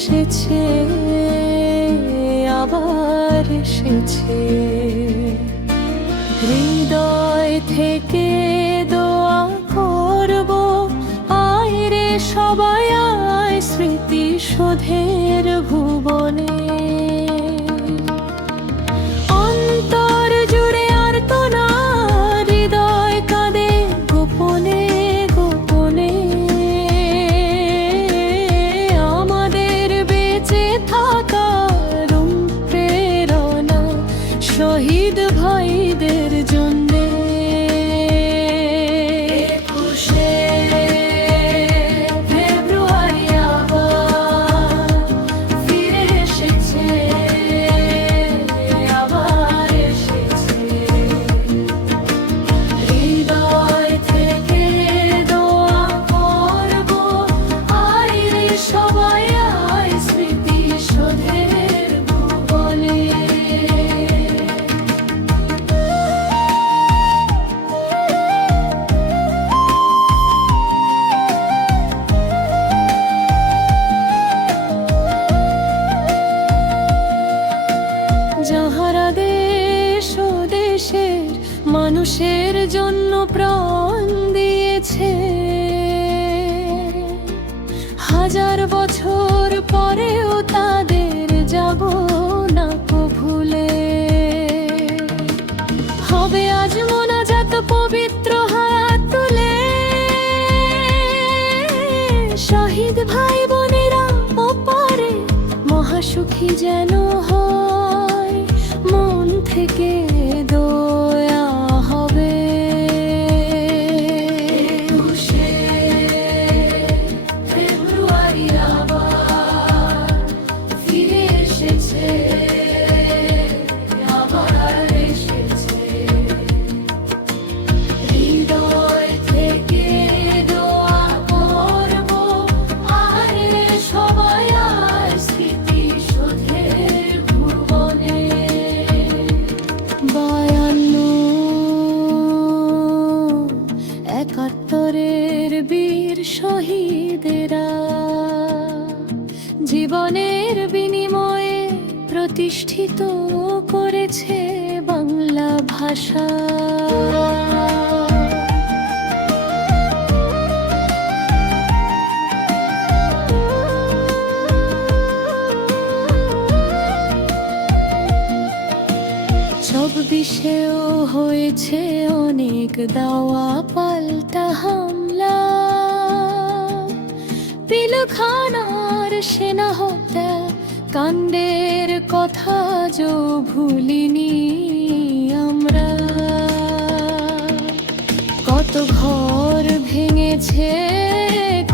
এসেছে, আবার এসেছে। হৃদয় থেকে দোয়া করব, আয় রে সবাই আয় স্মৃতিশোধের ভুবনে। অন্তর জুড়ে আর্তনা, হৃদয় কাঁদে গোপনে গোপনে। আমাদের বেঁচে থাকার প্রেরণা শহীদ ভাইদের জন্যে। 21শে ফেব্রুয়ারি আবার ফিরে এসেছে, আবার এসেছে। হৃদয় থেকে দোয়া করব, আয় রে সবাই আয় স্মৃতিশোধের ভুবনে। যাহারা দেশ ও দেশের মানুষের জন্য প্রাণ দিয়েছে, হাজার বছর পরেও তাদের যাব না কো ভুলে। হবে আজ মোনাজাত পবিত্র হাত তুলে, শহীদ ভাই বোনেরা ওপারে মহাসুখী যেন হয়, মন থেকে দয়া হবে। 21শে ফেব্রুয়ারি আবার ফিরে এসেছে, আবার এসেছে। হৃদয় থেকে দোয়া করব, আয় রে সবাই আয় স্মৃতিশোধের ভুবনে। 52-71-এর বীর শহীদেরা জীবনের বিনিময়ে প্রতিষ্ঠিত করেছে বাংলা ভাষা। চব্বিশেও হয়েছে অনেক দাওয়া পাল্টা হামলা, পিলখানার সেনা হত্যা কাণ্ডের কথা যো ভুলিনি আমরা। কত ঘর ভেঙেছে,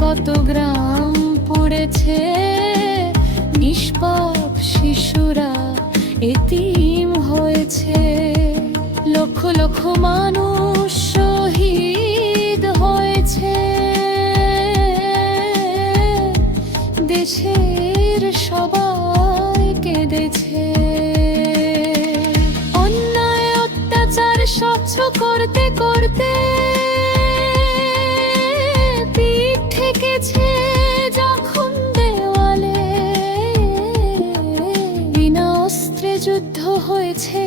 কত গ্রাম পুড়েছে, নিষ্পাপ শিশুরা এতিম হয়েছে। লক্ষ লক্ষ মানুষ শহীদ হয়েছে, দেশের সবাই কেঁদেছে। অন্যায় অত্যাচার স্বচ্ছ করতে করতে পিঠ ঠেকেছে যখন দেওয়ালে, বিনা অস্ত্রে যুদ্ধ হয়েছে